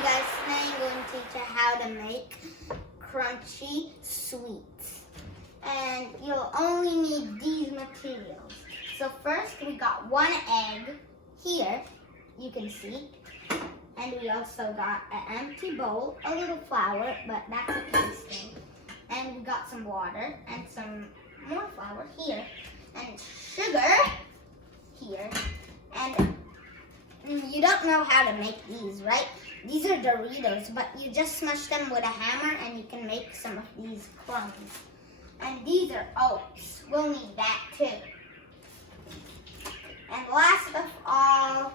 Hey guys, today I'm going to teach you how to make crunchy sweets. And you'll only need these materials. So first we got 1 egg here, you can see. And we also got an empty bowl, a little flour, but that's a pasting. And we got some water and some more flour here. And sugar here. And you don't know how to make these, right? These are Doritos, but you just smush them with a hammer and you can make some of these crumbs. And these are oats. We'll need that too. And last of all,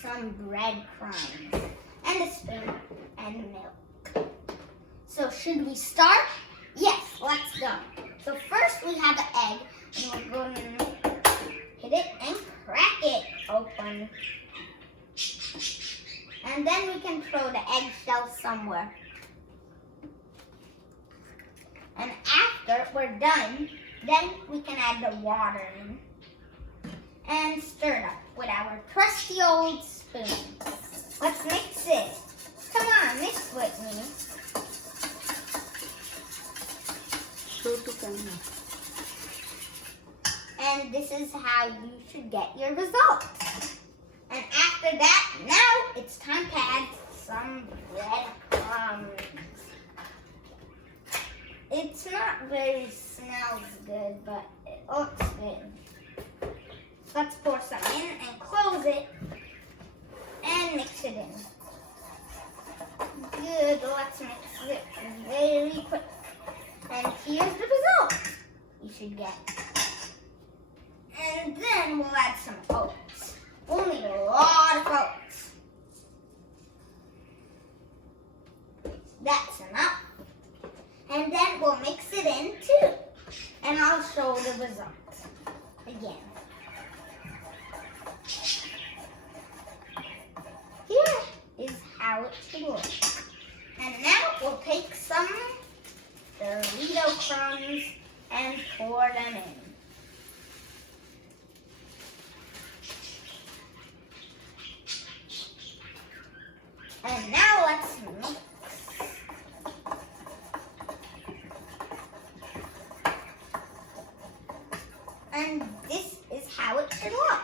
some breadcrumbs and a spoon and milk. So should we start? Yes, let's go. So first we have the egg and we're going to hit it and crack it open. And then we can throw the eggshell somewhere. And after we're done, then we can add the water in and stir it up with our trusty old spoon. Let's mix it. Come on, mix with me. And this is how you should get your result. And after that, now it's time to add some breadcrumbs. It's not very smells good, but it looks good. Let's pour some in and close it and mix it in. Good, let's mix it very quick. And here's the result you should get. And then we'll add some oats. We'll need a lot of oats. That's enough. And then we'll mix it in too. And I'll show the results again. Here is how it should look. And now we'll take some Dorito crumbs and pour them in. And now let's mix. And this is how it should look.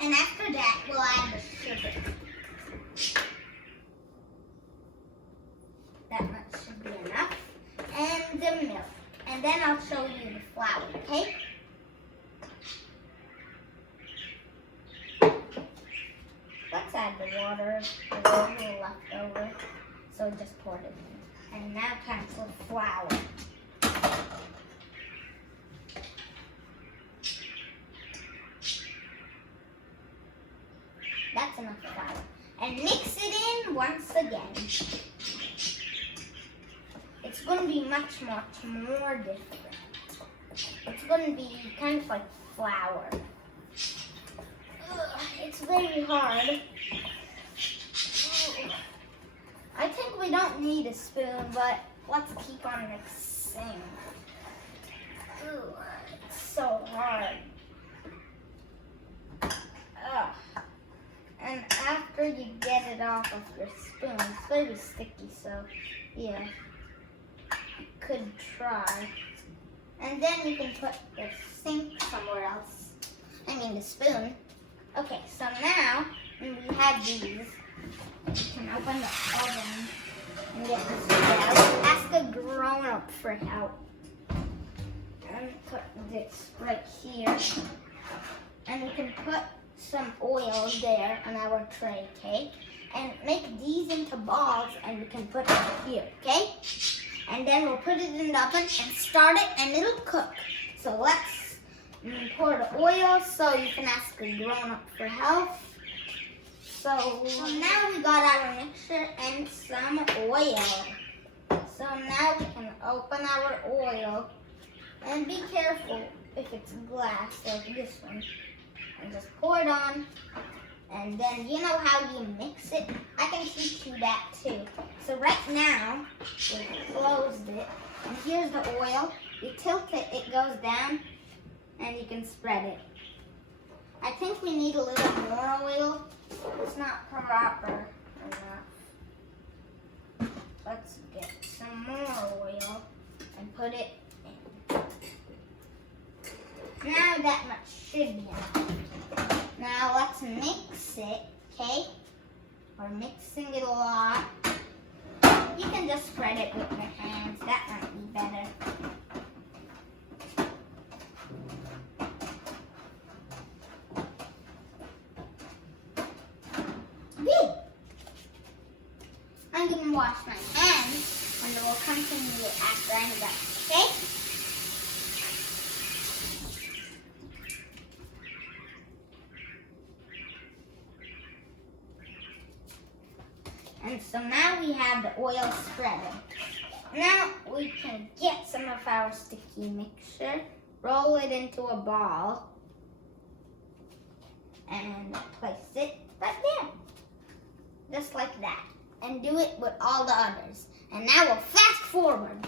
And after that, we'll add the sugar. That much should be enough. And the milk. And then I'll show you the flour, okay? Let's add the water. There's a little left over. So just pour it in. And now time for the flour. That's enough flour. And mix it in once again. It's going to be much more different. It's going to be kind of like flour. It's very hard. I think we don't need a spoon, but let's keep on mixing. It's so hard. And after you get it off of your spoon, it's very sticky, so yeah, you could try. And then you can put the sink somewhere else. I mean the spoon. Okay, so now when we have these, you can open the oven and get this out. Ask a grown-up for help. And put this right here. And we can put some oil there on our tray, okay? And make these into balls and we can put it here, okay? And then we'll put it in the oven and start it and it'll cook. So let's pour the oil so you can ask a grown-up for help. So now we got our mixture and some oil. So now we can open our oil and be careful if it's glass like this one. And just pour it on. And then you know how you mix it? I can teach you that too. So right now, we closed it. And here's the oil. You tilt it, it goes down. And you can spread it. I think we need a little more oil. It's not not proper enough. Let's get some more oil and put it in. Now that much should be enough. Now let's mix it, okay? We're mixing it a lot. You can just spread it with your hands. That might be better. Good. I'm going to wash my hands and we'll continue after I'm done, okay? And so now we have the oil spreaded. Now we can get some of our sticky mixture, roll it into a ball, and place it right there. Just like that. And do it with all the others. And now we'll fast forward.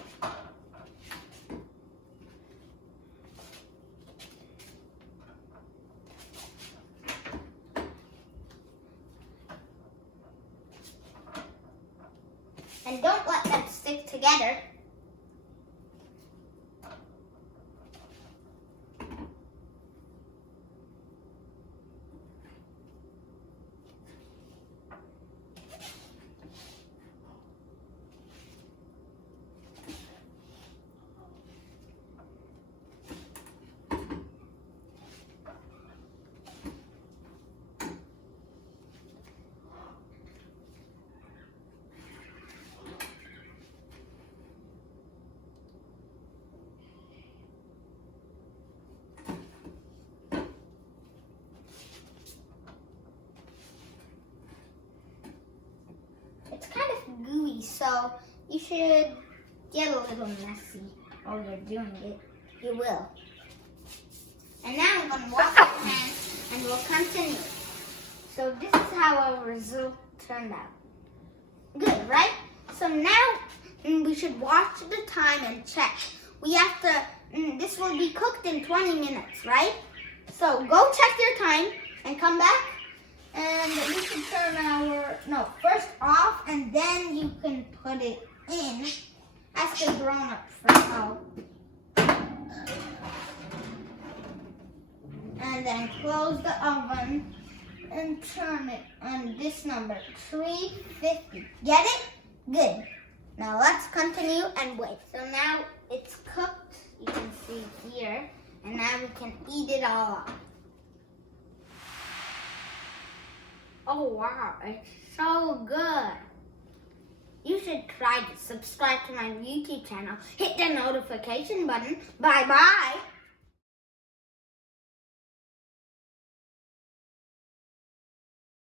And don't let them stick together. It's kind of gooey, so you should get a little messy while you're doing it. You will. And now I'm going to wash my hands and we'll continue. So this is how our result turned out. Good, right? So now we should watch the time and check. We have to, this will be cooked in 20 minutes, right? So go check your time and come back. And we should turn first off and then you can put it in. Ask the grown-up for help. And then close the oven and turn it on this number, 350. Get it? Good. Now let's continue and wait. So now it's cooked, you can see here. And now we can eat it all up. Oh wow, it's so good. You should try to subscribe to my YouTube channel. Hit the notification button. Bye bye.